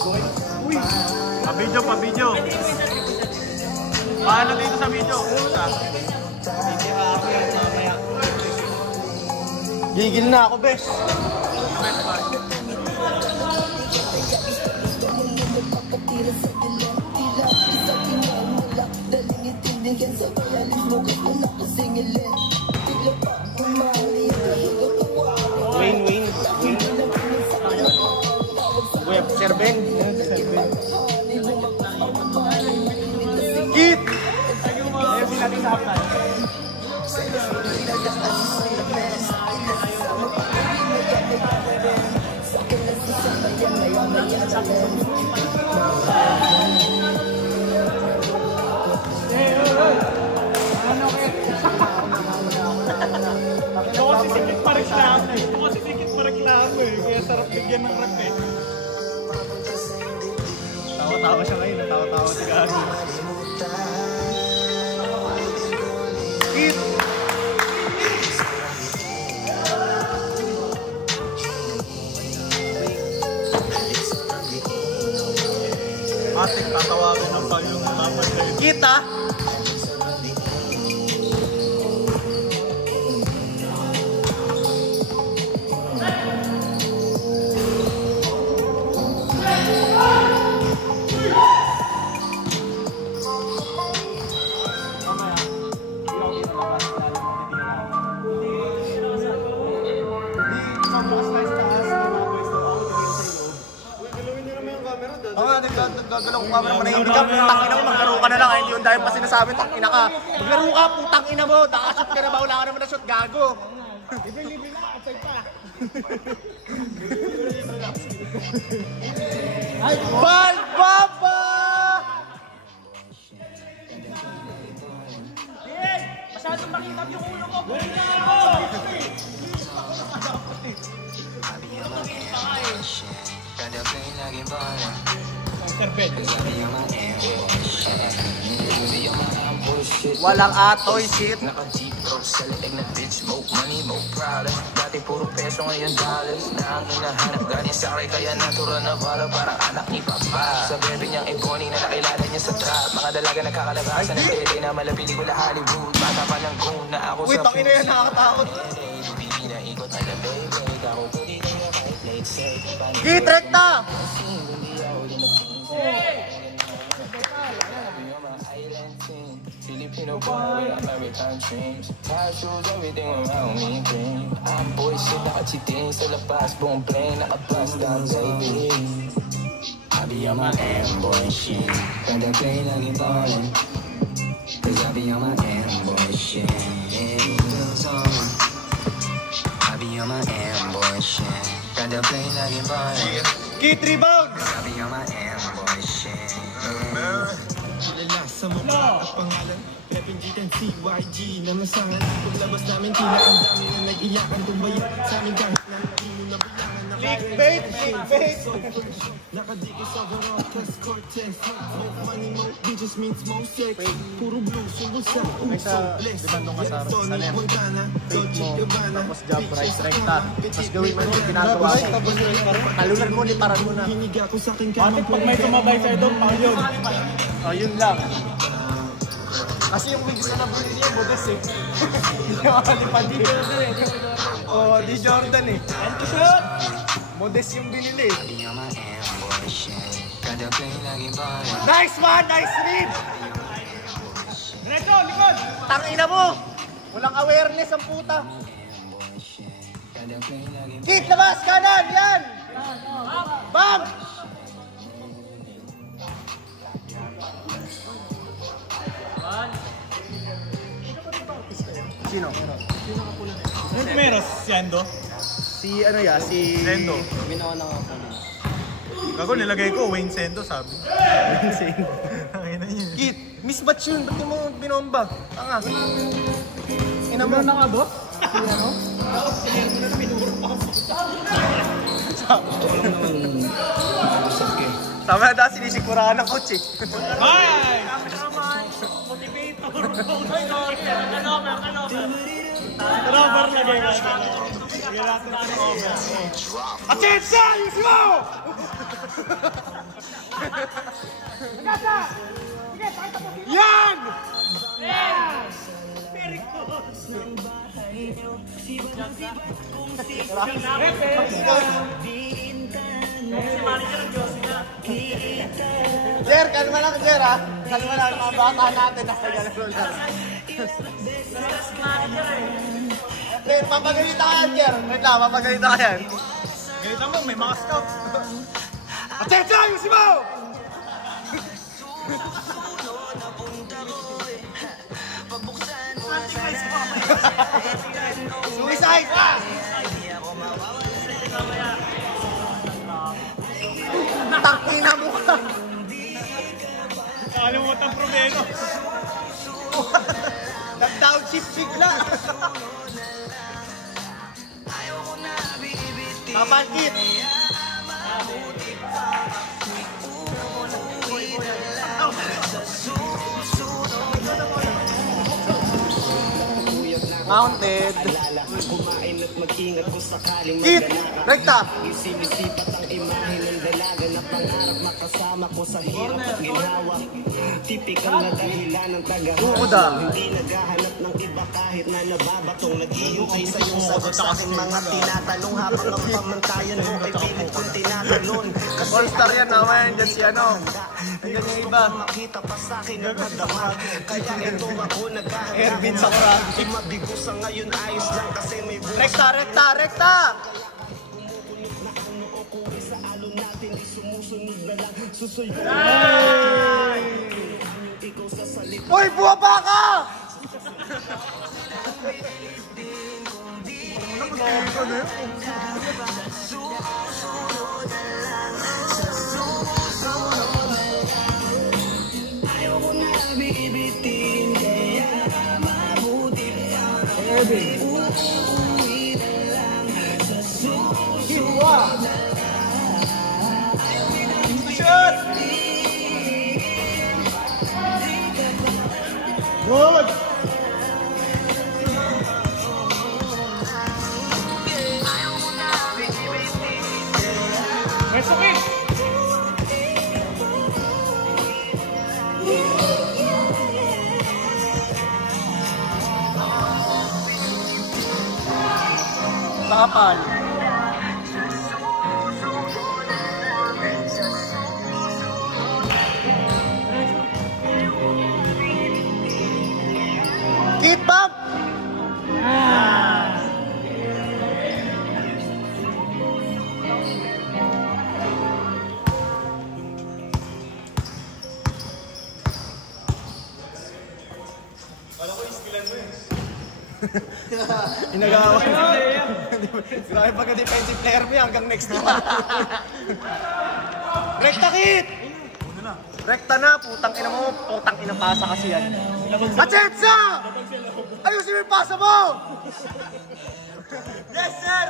Uy! Pa-video. Paano dito sa video? Gigil na ako, bes. Wayne. Web Serben. Kit! Ayun natin sa haptan. Ito kasi sikit pa reklamo eh. Kaya sarap bigyan ng rep eh. Tawa-tawa siya ngayon. Tawa-tawa si Gagi. Kit! Atik, tatawagan ng pag yung laban kayo. Kita! Gagalaw ko camera, manahimik ka, putang ina mo, maglaro ka na lang, hindi yung dahil pa sinasabi, tangina ka. Maglaro ka, putang ina mo, nakashoot ka na ba, wala ka naman na shoot, gago. Libre na, outside pa. Bal Baba! Masyadong makitap yung ulo ko. Walang atoy shit. Naka-jeep bro, sa leeg na bitch, smoke money, mo product. Dati puro peso, ngayon dollars. Na ang hinahanap galing sa akin, kaya natural na bala, parang anak ni Papa. Sa bebe niyang iconic na nakilala niya sa trap. Mga dalaga nagkakalabasan ng tele na malabili ko na Hollywood. Bata pa lang kung na ako sa tangin na yan, nakakatakot. Gitrek na! Filipino boy, American dreams. Tattoos, everything around me green. I'm boy shit, nakachiting sa labas, buong plane, nakabust down, baby. I be on my boy shit. Kada play lagi ballin', cause I be on my boy shit. I be on my boy shit. Kada play lagi ballin', Kit rebound! cause I be on my boy shit. Kilala sa mukha at pangalan, repinditan CYG na masangan. Paglabas namin tila ang dami na nag-iyakan. Tumbayan sa aming kahit na hindi mo nabilangan. Clickbait! Nakadikit sa Verotas Cortez. Make money, mo bitches means mo sex. Puro blue, subusan, uso, bless. Sony, Montana, Dolce Gabbana. Tapos job right, rekta. Tapos gawin mo yung ginagawa mo. Talunan mo, liparan mo na. Hiniga ko sa akin ka. Bakit pag may tumabay sa'yo doon, pang yun? Oh, yun lang. Kasi yung wigs na nabili niya, modest eh. Hindi makalipad di Jordan eh. Oh, di Jordan eh. And to shoot! Modest yung binili eh. Be on my boy shit. Kada play lagi ballin'. Nice one! Nice read! Diretso, likod! Tangina mo! Walang awareness ang puta. Kit, labas! Kanan! Yan! Bang! Sino? Yung primeros, si Ando. Si ano ya? Si... Sendo. Minawa na nga po. Gago, nilagay ko, Wayne Sendo, sabi. Wayne Sendo. Ang ina yun. Kit, mismatch yun. Ba't di mo binomba? Tanga. Ina mo na nga, boss? Si ano? Tama na dahil sinisikurahan ng coach eh. Bye! Motivator! Robber lagay ka. Attention! You slow! Yan! Jer, kalma lang, Jer, ha? Kalma lang, mga bata natin nasa galaro lang. Jer, papagalita ka yan, Jer. Wait lang, papagalita ka yan. Ganito mo, may mga scout. Atensya, ayusin mo! Suicide! Tangina mo ka! Nakalimutan problema. Nag-down shift bigla! Papankit! Mounted. Kumain at mag-ingat kung sakaling Hit! Rekta! Sinisipat ang imahe ng dalaga na pangarap makasama ko sa hirap at ginhawa. Tipikal na dahilan ng Uda. Hindi naghahanap ng iba kahit na nababatong nag-iintay sa iyong sagot sa aking mga tinatanong habang ang pamantayan mo ay pilit kong tinatalon. All-star yan, naman. Yan si ano. Hanggang yung iba. Makita pa sa akin ang madamag. Kaya ito ako nag-ahanda. Ervin sa crowd. Kung mabigo sa ngayon ayos lang kasi may buhay. Rekta, rekta, rekta! Sa alon natin di sumusunod na lang. Susunod. Ikaw sa salita. Uy, buwaba ka! Ayaw ko na bibitin kaya mabuti uuwi na lang sa susunod. Shot! Good! May sakit. Kapal. Keep up! Inagawa. Grabe pagka-defensive player mo yan hanggang next one. Rekta, Kit! Rekta na, putang ina mo. Putang ina pasa kasi yan. Atensya! Ayusin mo yung pasa mo! Yes, sir!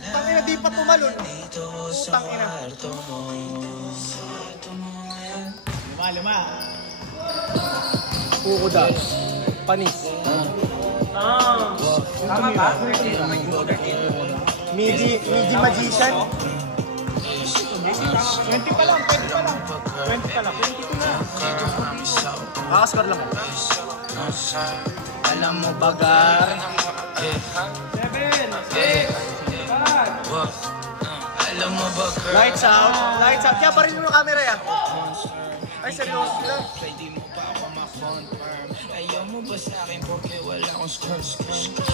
Putang ina, di pa tumalon. Putang ina. Luma. Pukuda. Panis. Tama ba? Midi magician. 20 pa lang, 20 pa lang. 20 pa lang, 22 na. Kakaskar lang. Alam mo bagar. 7, 8, 5. Alam mo ba, girl? Lights out. Lights out. Kaya pa rin yung camera yan. Ay, seryoso lang. Pwede mo pa ako ma-confirm. Ayaw mo ba sa'kin porque wala akong skirt?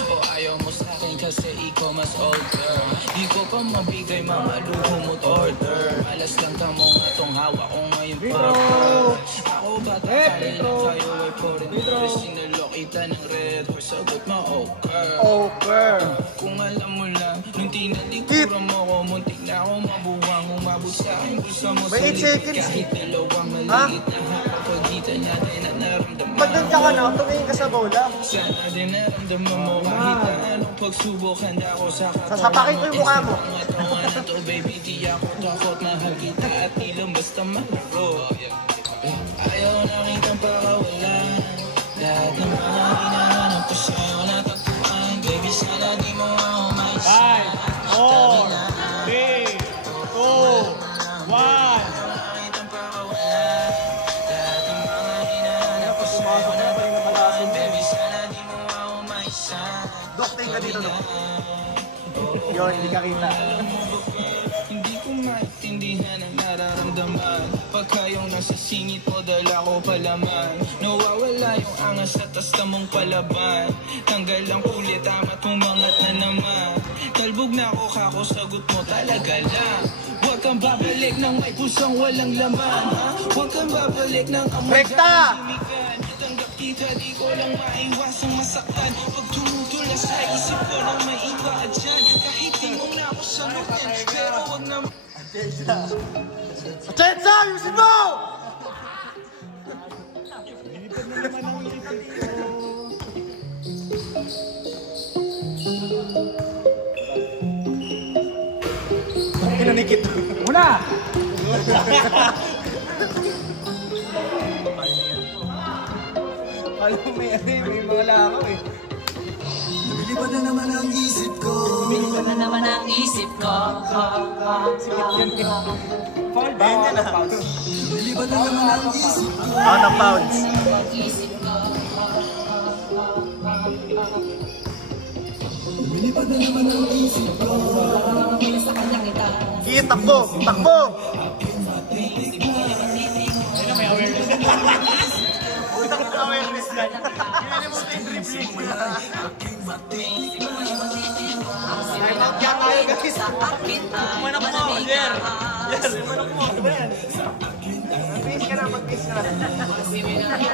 O ayaw mo sa'kin kasi ikaw mas older? Di ko pa mabigay mga luho mo't order. Alas lang ka mo nga tong hawak ko ngayon partner. Ako ba takalin na tayo ay foreigner? Sinalo kita ng red horse, sagot mo okay. Over. Kung alam mo lang, nung tinalikuran mo ko, muntik na ako mabuwang. Umabot sa'kin, gusto mo sa May 8 seconds. kahit dalawang maliit na hapagpagitan natin at naramdaman. Pag doon ka ka na, tumingin ka sa bola. Sana din naramdaman mo kahit na anong pagsubok, handa ko sa katawan. Sasapakin ko yung mukha mo. Ang to baby, di ako takot, mahal kita at ilang basta malaro. Ayaw na kitang pakawalan. Lahat ng mga hinahanap ko sa'yo natagpuan. Baby, sana di mo ako maisa. 5, 4, 3, dito, no? Yun, hindi ka kita. Hindi ko maintindihan ang nararamdaman pagka yung nasa singit mo, dala ko palaman. Nawawala yung angas at tasta mong palaban. Tanggal ang kulit, amat umangat na naman. Talbog na ako, kako, sagot mo talaga lang. Huwag kang babalik ng may pusang walang laman, ha? Huwag kang babalik ng amoy Rekta! Tanggap kita, di ko lang maiwasang masaktan. Pag tumutula sa isip ko na may iba dyan. Kahit di mo na ako salutin, pero huwag na... Atensya! Ayusin mo! Lilipad na naman ang lilipad ko. Pinanikit. Una! Alam mo, may mga lakaw eh. Lumilipad na naman ang isip ko. Lumilipad na naman ang isip ko. Foul ba? Yan na. Lumilipad na naman ang isip ko. Out of bounds. Lumilipad na naman ang isip ko. Kit, takbo! Takbo! Ayun, may awareness na. Utang na awareness na. Kinalimutan yung dribbling. Ay, mag-kaya tayo guys. Manok mo, Jer. Yes, manok mo. Ano ba yan? Mag-face ka na, mag-face ka na.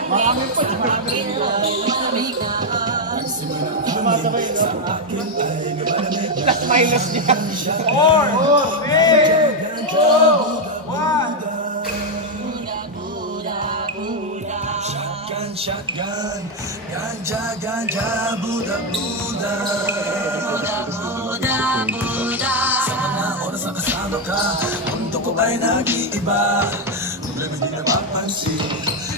Maraming pa, maraming pa. Sumasabay, no? Plus minus niya. 4, 3, 2, 1. Shotgun, shotgun. Ganja, ganja. Buda, buda. Sa mga oras na kasama ka, mundo ko ay nag-iiba. Problema di na mapansin.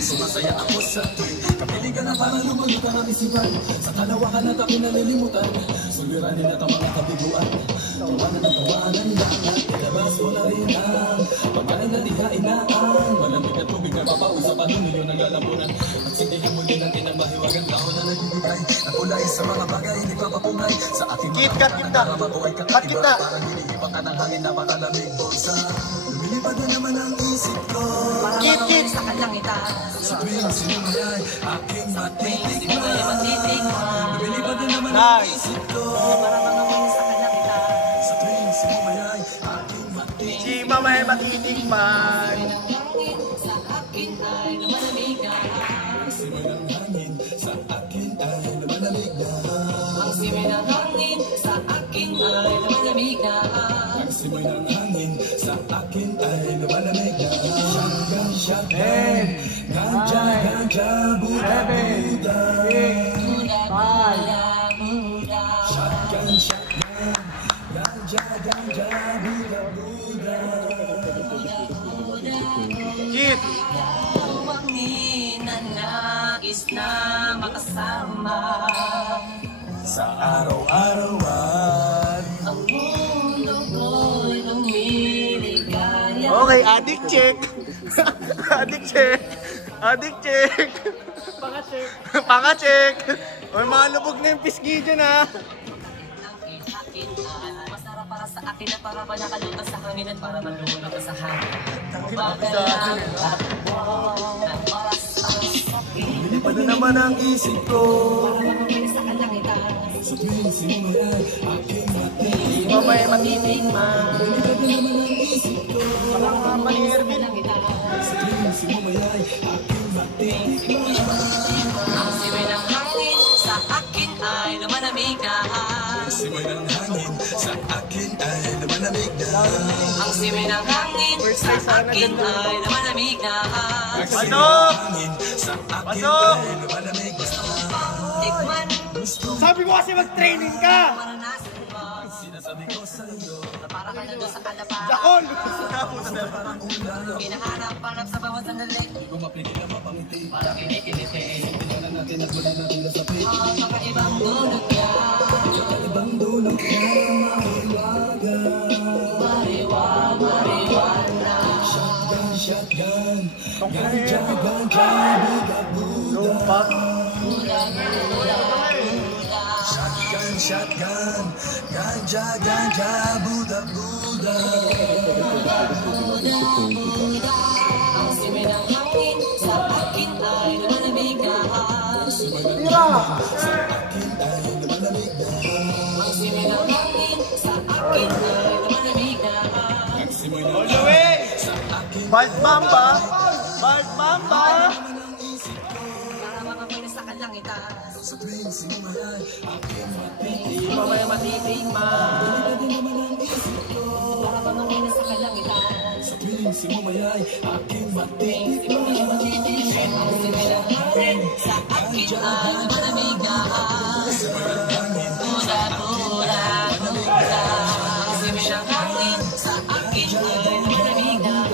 Sumasaya ako sa tuwing kapiling ka na parang lumunod ang isipan. Sa kalawakan at ako'y nalilimutan. Suliranin at ang mga kabiguan. Tawanan ang tawanan lang. Ilabas mo na rin ang pagkain na dihain na ang malamig at tubig na papausa pa rin ninyo ng lalamunan. At sindihan mo din ang kinamahiwagang tao na nagbibigay. Napulay sa mga bagay, hindi papapungay. Sa ating Kit, cut kita. Cut kita. parang hinihipan ka ng hangin na makalamig bulsa. Lumilipad na naman ang isip ko. Kit, Kit. Sa kalangitan. Sa tuwing sinumay, aking matitikman. Lumilipad na naman ang Nice. isip ko. Sa tuwing sinumay, aking matitikman. Si Mama ay matitikman. Simoy ng hangin sa akin ay lumalamig na. Ang simoy ng hangin sa akin ay lumalamig na. Ang simoy ng hangin sa akin ay lumalamig na. Shotgun, shotgun. Ganja, ganja, buda, buda. Shotgun, shotgun. Ganja, ganja, buda, buda. Kit. Buwangin na nais na makasama. Sa araw-arawan. Ang mundo ko'y lumiligaya. Okay, addict check. Addict check. Addict check. Panga-check. Panga-check. May mga lubog na yung pisgi dyan, ha. Masarap para sa akin na para ba nakalutas sa hangin at para malulog sa hangin. Lumilipad na naman ang isip ko. Sa tuwing sinumay, aking matitikman. Mama ay matitikman. Lumilipad na naman ang isip ko. Parang mga mani-Ervin. Sa tuwing sinumay, aking matitikman. Ang simoy ng hangin sa akin ay lumalamig na. Simoy ng hangin sa akin ay lumalamig na. Ang simoy ng hangin sa akin ay lumalamig na. Pasok! Hangin sa akin Pasok! ay lumalamig na. Tikman, Sabi ko kasi mag-training ka! maranasan mo. Sinasabi ko sa iyo, Na para ka nandun sa kalapaan. Dakol! Hinahanap-hanap sa bawat sandali. kung mapigil na mapangiti. Para kinikiliti. Tingnan natin at muli natin nasapit. Ang mga ibang dulot niya. Ibang dulot na mahiwaga. Mariwana. Shotgun, shotgun. Ganja, ganja, buda, buda. Lumpak. Shotgun, shotgun. Ganja, ganja, Buddha, Buddha. Ang simoy ng hangin sa akin ay lumalamig na. Sa akin ay lumalamig na. Ang simoy ng hangin sa akin ay lumalamig na. Ang simoy ng sa akin Bald Mamba! Bald Mamba! Para mga may nasa kalangitan. sa tuwing sinumayay, aking matitig. Di mo may matitigman. Para mga may nasa kalangitan. Sa tuwing sinumayay, aking matitig. Di mo may matitigman. Ang simoy ng hangin sa akin ay lumalamig na. Buda, Buda, Buda. Ang simoy ng hangin sa akin ay lumalamig na.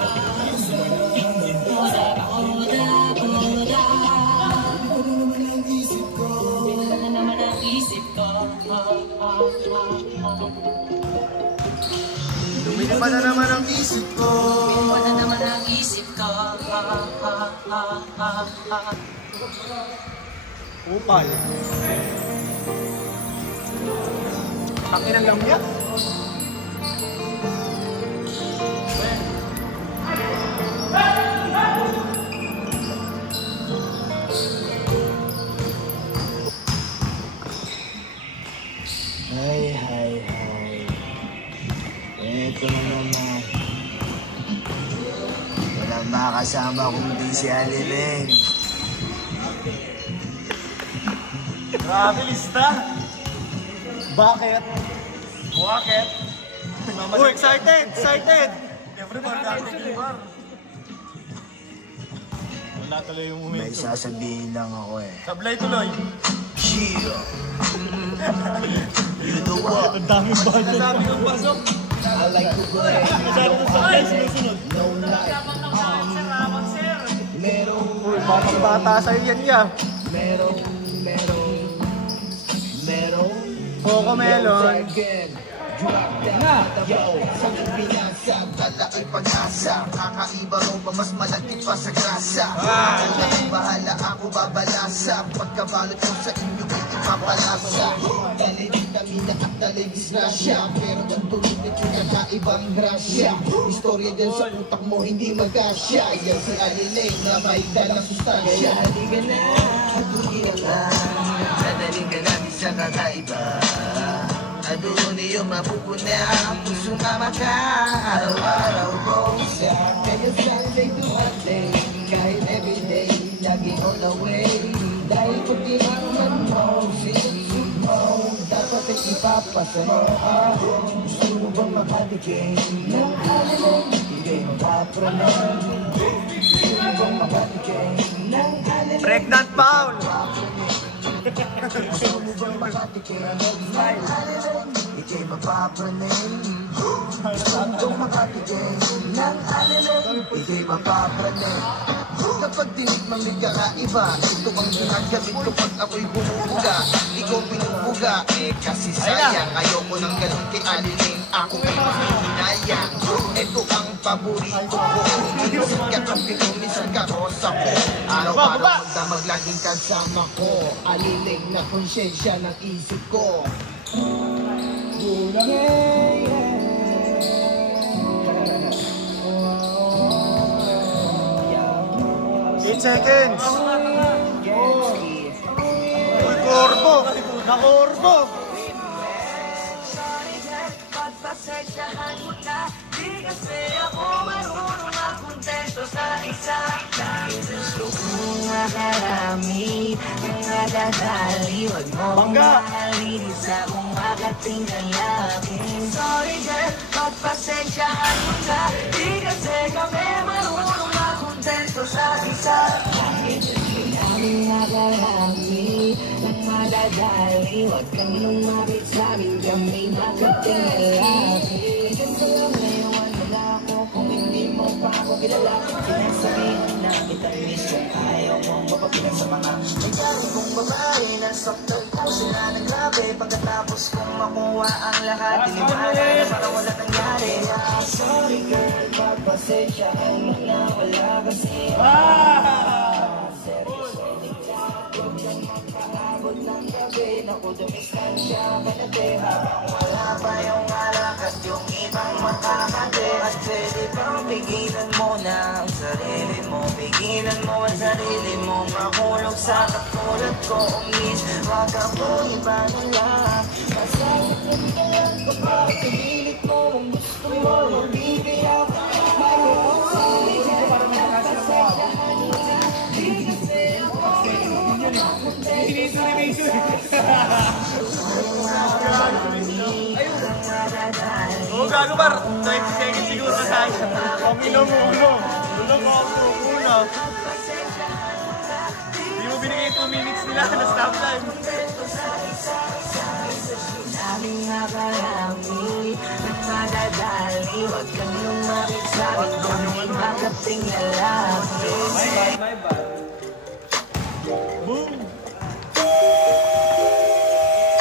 Buda, Buda, Buda. Iba na naman ang isip ko. Lumilipad na naman ang isip ko. Iba na naman ang isip ko. Upal. Akin ang lamya. Hay, hay, hay. Eto na naman. Walang makasama kundi si Aliling. Grabe lista. Bakit? Bakit? Oh, excited! Excited! Everyone, dating bar. Wala tuloy yung May momentum. sasabihin lang ako eh. Sablay tuloy. Chill. You know what? Ang daming budget. Ang daming pasok. I like to play. Masyado ng sablay, sinusunod. No lie. Merong, Uy, batang bata sa'yo yan ya. merong, Coco Melon. again. Drop that. Yo, sa pinasag. Dala ay pag-asa, kakaiba ro ba mas malagkit pa sa grasa? Ang bahala ako babalasa, pagkabalot ko sa inyo ay ipapalasa. Dali vitamina at dali disgrasya, pero ang tulad nito nakaibang grasya. Istorya din sa utak mo hindi magkasya. Yan si Aliling na may dalang sustansya. Halika na, halika na. Sadali ka natin sa kakaiba. Doon iyong mapupuna kung sumama ka araw-araw rosa. Kaya Sunday to Monday, kahit everyday, laging on the way. Dahil pag tinaman mo, sinusunod mo, dapat ay ipapasaya. Gusto mo bang makatikim ng Aliling? Ika'y mapapranan. Gusto mo bang makatikim ng Aliling? Pregnant Paul. Gusto mo bang makatikim ng Aliling? Ika'y mapapraning. Gusto mo bang makatikim ng Aliling? Ika'y mapapraning. Kapag tinikmang may kakaiba, ito ang ginagamit ko pag ako'y bumubuga. Ikaw pinubuga, kasi sayang. Ayoko ng ganun kay Aliling, ako ay mahihinayang. Ito ang paborito ko, minsan ka kampino, minsan ka rosa ko. Araw-araw magdamag, laging kasama ko. Aliling na konsyensya ng isip ko. 8 seconds. Uy, Corbo. Na-Corbo. Pagpasensyahan mo na, di kasi ako marunong makontento sa isa. Dahil gusto kong makarami, mga dadali, wag mo mahalin sa kung makatingnan laking. Sorry girl, pagpasensyahan mo na, di kasi kami marunong makontento sa isa. Dahil gusto namin makarami, mga dadali, wag kang lumapit sa amin, kami makatingnan laking. Ganito lang ngayon, wala ako kung hindi mo pa ako kilala. Sinasabihan na kita miss kung ayaw mong mapapilan sa mga mayari kong babae. Nasaktan ko sila ng grabe, pagkatapos kong makuha ang lahat, tinimala na para wala nangyari. Sorry girl, pagpasensyahan mo na, wala kasi seryoso, huwag kang makahabot ng gabi na ko dumistansya ka na din. Habang wala pa yung alak at yung ibang makakade. At pwede bang pigilan mo na ang sarili mo? Pigilan mo ang sarili mo mahulog sa katulad ko. Miss, wag ako iba nila. Masakit ka lang kapag pinilit mo ang gusto mo. Magbibigyan ka Oo, gago bar. 20 seconds siguro na sa akin. Pamilo mo, ulo. Ulo ko ako, ulo. Hindi mo binigay 2 minutes nila na stop time. Sinabing nakarami ng madadali. Huwag kang lumapit sa akin kung may magating na labi. Bye bye.